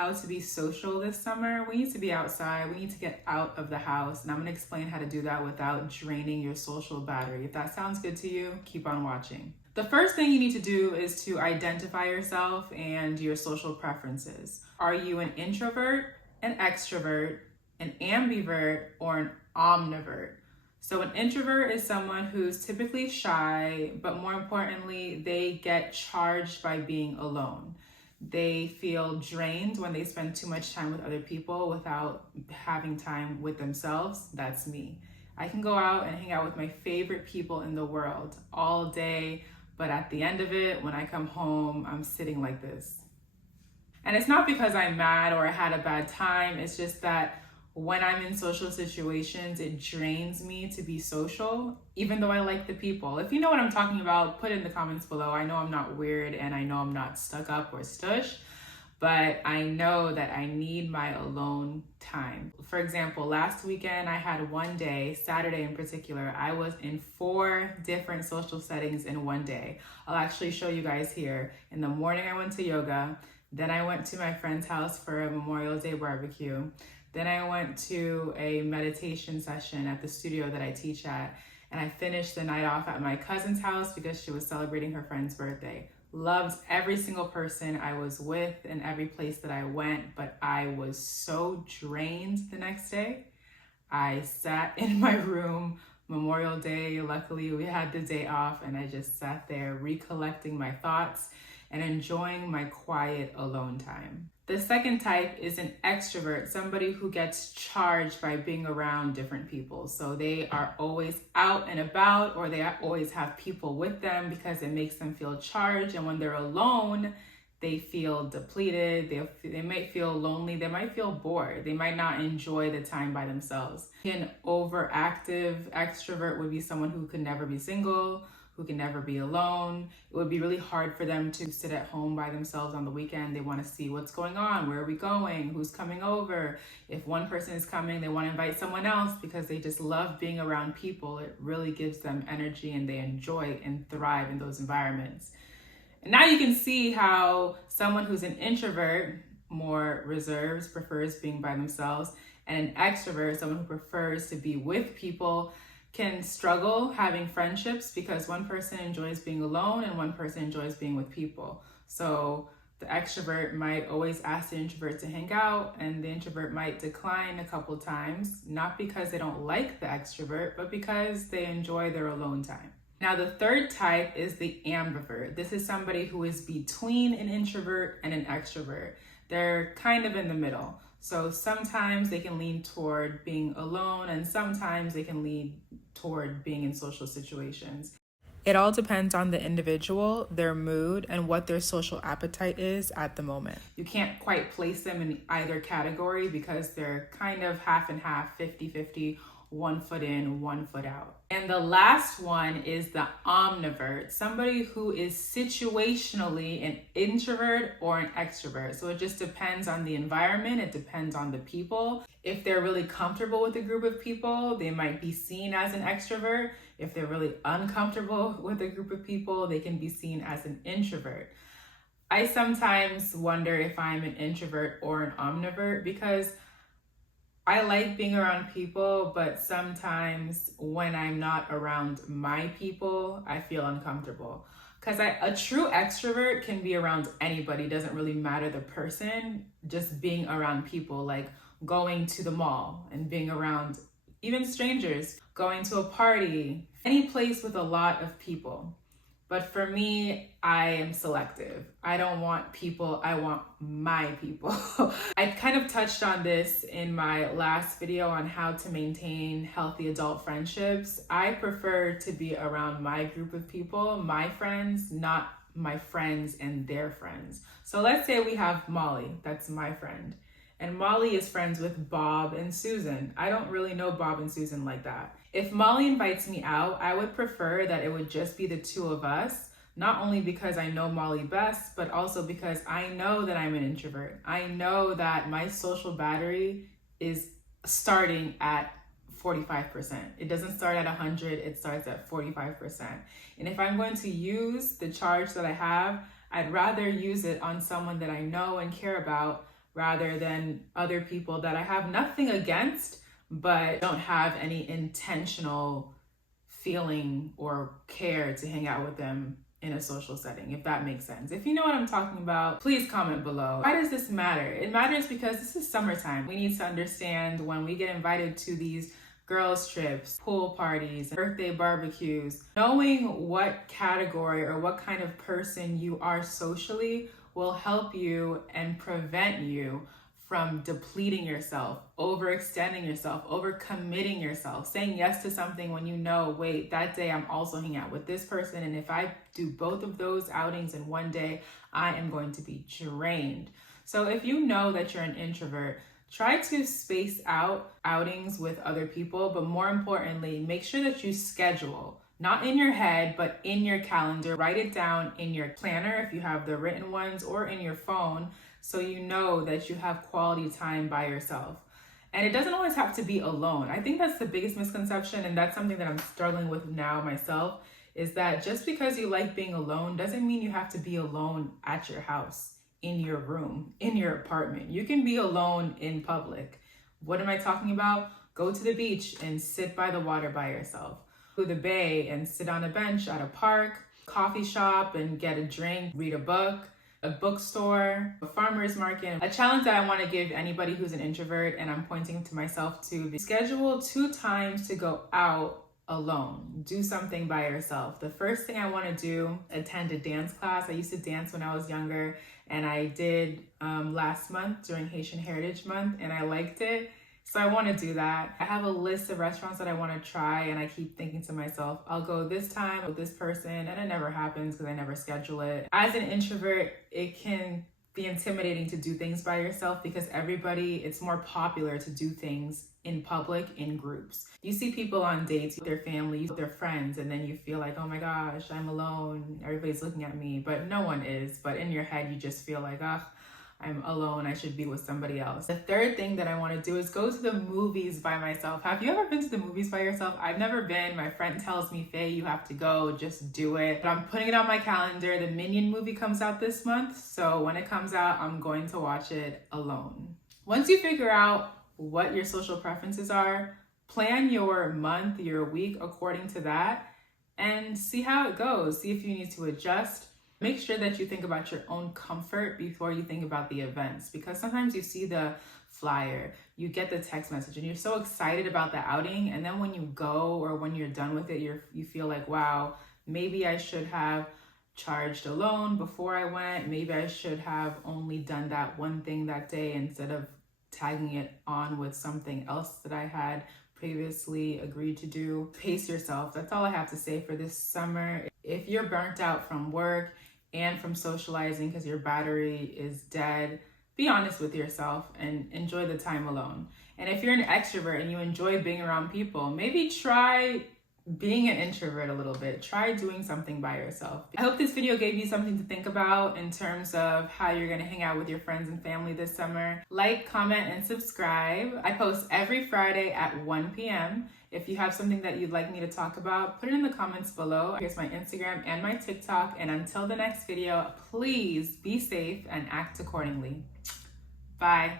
how to be social this summer, we need to be outside. We need to get out of the house. And I'm gonna explain how to do that without draining your social battery. If that sounds good to you, keep on watching. The first thing you need to do is to identify yourself and your social preferences. Are you an introvert, an extrovert, an ambivert, or an omnivert? So an introvert is someone who's typically shy, but more importantly, they get charged by being alone. They feel drained when they spend too much time with other people without having time with themselves. That's me. I can go out and hang out with my favorite people in the world all day, but at the end of it, when I come home, I'm sitting like this. And it's not because I'm mad or I had a bad time, it's just that when I'm in social situations, it drains me to be social, even though I like the people. If you know what I'm talking about, put it in the comments below. I know I'm not weird and I know I'm not stuck up or stush, but I know that I need my alone time. For example, last weekend I had one day, Saturday in particular, I was in 4 different social settings in one day. I'll actually show you guys here. In the morning I went to yoga, then I went to my friend's house for a Memorial Day barbecue. Then I went to a meditation session at the studio that I teach at, and I finished the night off at my cousin's house because she was celebrating her friend's birthday. Loved every single person I was with and every place that I went, but I was so drained the next day. I sat in my room, Memorial Day, luckily we had the day off, and I just sat there recollecting my thoughts and enjoying my quiet alone time. The second type is an extrovert, somebody who gets charged by being around different people. So they are always out and about, or they always have people with them because it makes them feel charged. And when they're alone, they feel depleted, they might feel lonely, they might feel bored, they might not enjoy the time by themselves. An overactive extrovert would be someone who could never be single, who can never be alone. It would be really hard for them to sit at home by themselves on the weekend. They want to see what's going on, where are we going, who's coming over. If one person is coming, they want to invite someone else because they just love being around people. It really gives them energy and they enjoy and thrive in those environments. And now you can see how someone who's an introvert, more reserved, prefers being by themselves, and an extrovert, someone who prefers to be with people, can struggle having friendships because one person enjoys being alone and one person enjoys being with people. So the extrovert might always ask the introvert to hang out, and the introvert might decline a couple times, not because they don't like the extrovert, but because they enjoy their alone time. Now, the third type is the ambivert. This is somebody who is between an introvert and an extrovert. They're kind of in the middle. So sometimes they can lean toward being alone, and sometimes they can lean toward being in social situations. It all depends on the individual, their mood, and what their social appetite is at the moment. You can't quite place them in either category because they're kind of half and half, 50-50, 1 foot in, 1 foot out. And the last one is the omnivert, somebody who is situationally an introvert or an extrovert. So it just depends on the environment, it depends on the people. If they're really comfortable with a group of people, they might be seen as an extrovert. If they're really uncomfortable with a group of people, they can be seen as an introvert. I sometimes wonder if I'm an introvert or an omnivert because I like being around people, but sometimes when I'm not around my people, I feel uncomfortable. Because a true extrovert can be around anybody, doesn't really matter the person, just being around people, like going to the mall and being around even strangers, going to a party, any place with a lot of people. But for me, I am selective. I don't want people, I want my people. I kind of touched on this in my last video on how to maintain healthy adult friendships. I prefer to be around my group of people, my friends, not my friends and their friends. So let's say we have Molly, that's my friend. And Molly is friends with Bob and Susan. I don't really know Bob and Susan like that. If Molly invites me out, I would prefer that it would just be the two of us, not only because I know Molly best, but also because I know that I'm an introvert. I know that my social battery is starting at 45%. It doesn't start at 100, it starts at 45%. And if I'm going to use the charge that I have, I'd rather use it on someone that I know and care about rather than other people that I have nothing against, but don't have any intentional feeling or care to hang out with them in a social setting, if that makes sense. If you know what I'm talking about, please comment below. Why does this matter? It matters because this is summertime. We need to understand when we get invited to these girls' trips, pool parties, birthday barbecues, knowing what category or what kind of person you are socially will help you and prevent you from depleting yourself, overextending yourself, overcommitting yourself, saying yes to something when you know, wait, that day I'm also hanging out with this person. And if I do both of those outings in one day, I am going to be drained. So if you know that you're an introvert, try to space out outings with other people, but more importantly, make sure that you schedule. Not in your head, but in your calendar. Write it down in your planner if you have the written ones, or in your phone, so you know that you have quality time by yourself. And it doesn't always have to be alone. I think that's the biggest misconception, and that's something that I'm struggling with now myself, is that just because you like being alone doesn't mean you have to be alone at your house, in your room, in your apartment. You can be alone in public. What am I talking about? Go to the beach and sit by the water by yourself. Go to the bay and sit on a bench at a park, coffee shop and get a drink, read a book, a bookstore, a farmer's market. A challenge that I want to give anybody who's an introvert, and I'm pointing to myself too, schedule 2 times to go out alone. Do something by yourself. The first thing I want to do, attend a dance class. I used to dance when I was younger, and I did last month during Haitian Heritage Month, and I liked it. So I want to do that. I have a list of restaurants that I want to try, and I keep thinking to myself, I'll go this time with this person, and it never happens because I never schedule it. As an introvert, it can be intimidating to do things by yourself because it's more popular to do things in public, in groups. You see people on dates with their family, with their friends, and then you feel like, oh my gosh, I'm alone. Everybody's looking at me, but no one is. But in your head, you just feel like, I'm alone, I should be with somebody else. The third thing that I want to do is go to the movies by myself. Have you ever been to the movies by yourself? I've never been. My friend tells me, Faye, you have to go, just do it. But I'm putting it on my calendar. The Minion movie comes out this month, so when it comes out, I'm going to watch it alone. Once you figure out what your social preferences are, plan your month, your week according to that, and see how it goes. See if you need to adjust. Make sure that you think about your own comfort before you think about the events, because sometimes you see the flyer, you get the text message, and you're so excited about the outing, and then when you go or when you're done with it, you feel like, wow, maybe I should have charged alone before I went. Maybe I should have only done that one thing that day instead of tagging it on with something else that I had previously agreed to do. Pace yourself. That's all I have to say for this summer. If you're burnt out from work and from socializing because your battery is dead, be honest with yourself and enjoy the time alone. And if you're an extrovert and you enjoy being around people, maybe try being an introvert a little bit. Try doing something by yourself. I hope this video gave you something to think about in terms of how you're going to hang out with your friends and family this summer. Like, comment, and subscribe. I post every Friday at 1 p.m. If you have something that you'd like me to talk about, put it in the comments below. Here's my Instagram and my TikTok. And until the next video, please be safe and act accordingly. Bye.